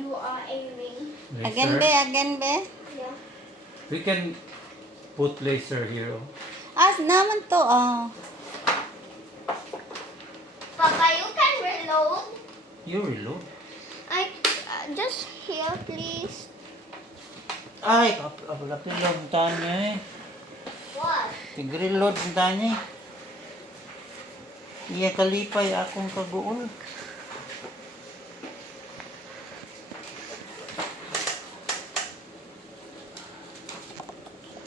you are aiming. Again, be. Yeah. We can put laser here. Oh. Naman to, oh. Papa, you can reload. You reload. I just here, please. Ay, kapilog tanya eh. What? Tigreload tanya. Iya kalipay akong kaguol.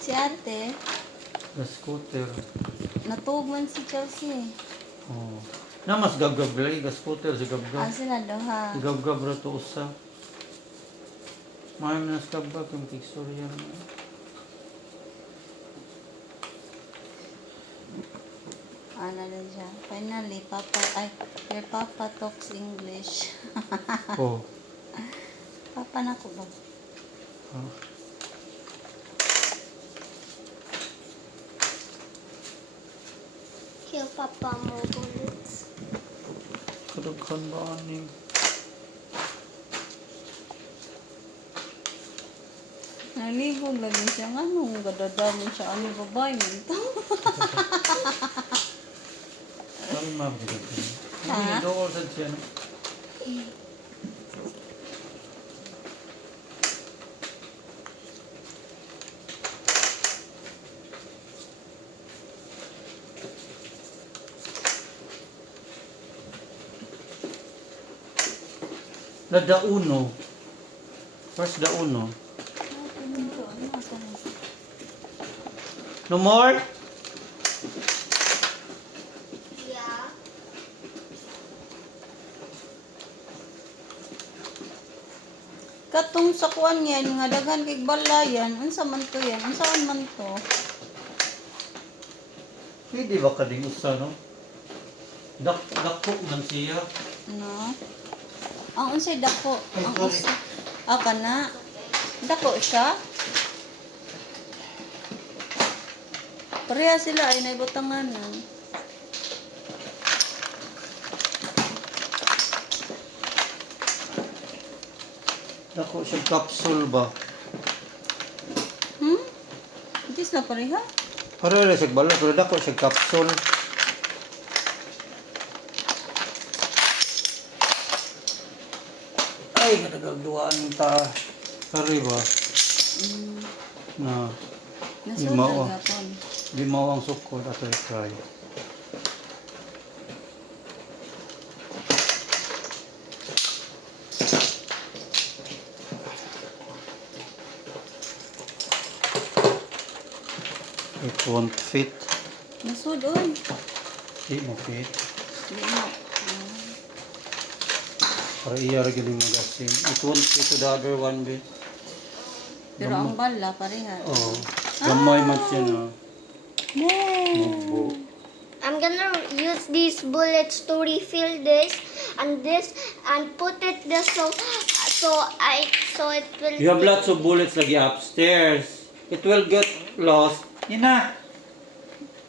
Si ate, The scooter. natugman si Chelsea. Oh. Na mas gabgab lagi the scooter sa gabgab. Sila doha. Gabgab ra to usa. May mas gabgab yung istorya na. Ano na siya. Finally, your papa talks English. Oh. Papa na ko ba? Oh. Here, Papa, more bullets. Kadaghan ba ani? Nalibog lagi siya. Anong gadadamin siya? Ano babae nito? Ano mabigay ko? Ha? Hindi dool sa siya. No? The uno. First the uno. No more? Yeah. Katong sa kuan yan, nga daghan kay balayan. Unsa man to yan? Unsaan man to? Hindi ba kading usa, no? Dako man siya. No? Ang unsay dako. Ay, Ang sorry. usa. Kana. Dako siya. Pareha sila ay naibutanganan. Dako siya capsule ba? Hindi na pareha? Pareho siya balot, pero dako siya capsule. Ay, kadagagduaan ta. Sorry ba? Na, Nasod Mao. na gapon. di mo ang sukod ato i-try. It won't fit. Nasod oy. Di mo fit. Di mo. Para iya rin yung magasin. It won't fit to the other one, be. Pero ang bala pareha. Oh. Gamay man siya na. Mugbo. I'm gonna use these bullets to refill this and put it this so it will. You have lots of bullets lagi upstairs. It will get lost. Ina,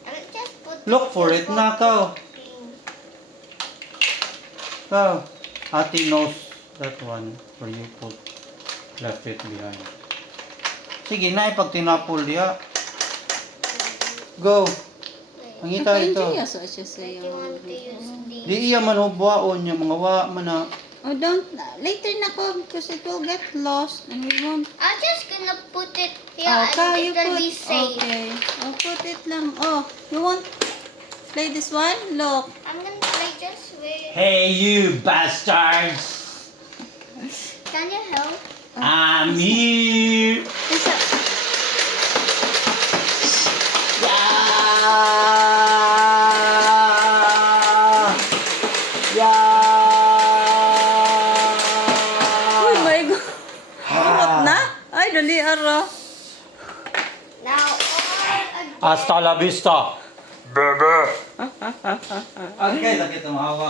I'll just put look for it na ka. Ka. Ate knows that one where you put left it behind. Sige na, pag tinapol diha. Go. Pangita ito. Naka-enjoy sa siya sa I iyo. want to use these. Di iya man hubwaon yung mga wa man na. Oh, don't. Later na ko because it will get lost and we won't. I'm just gonna put it here Ka, and you it will put. be safe. Okay. Oh, put it lang. Oh, you want play this one? Look. I'm gonna play just with. Hey you bastards! Can you help? I'm here! Isa. Uy, my God. Urot na? Ay, dali ara. Now all Hasta la vista! Bebe! Okay, sakit ang hawa.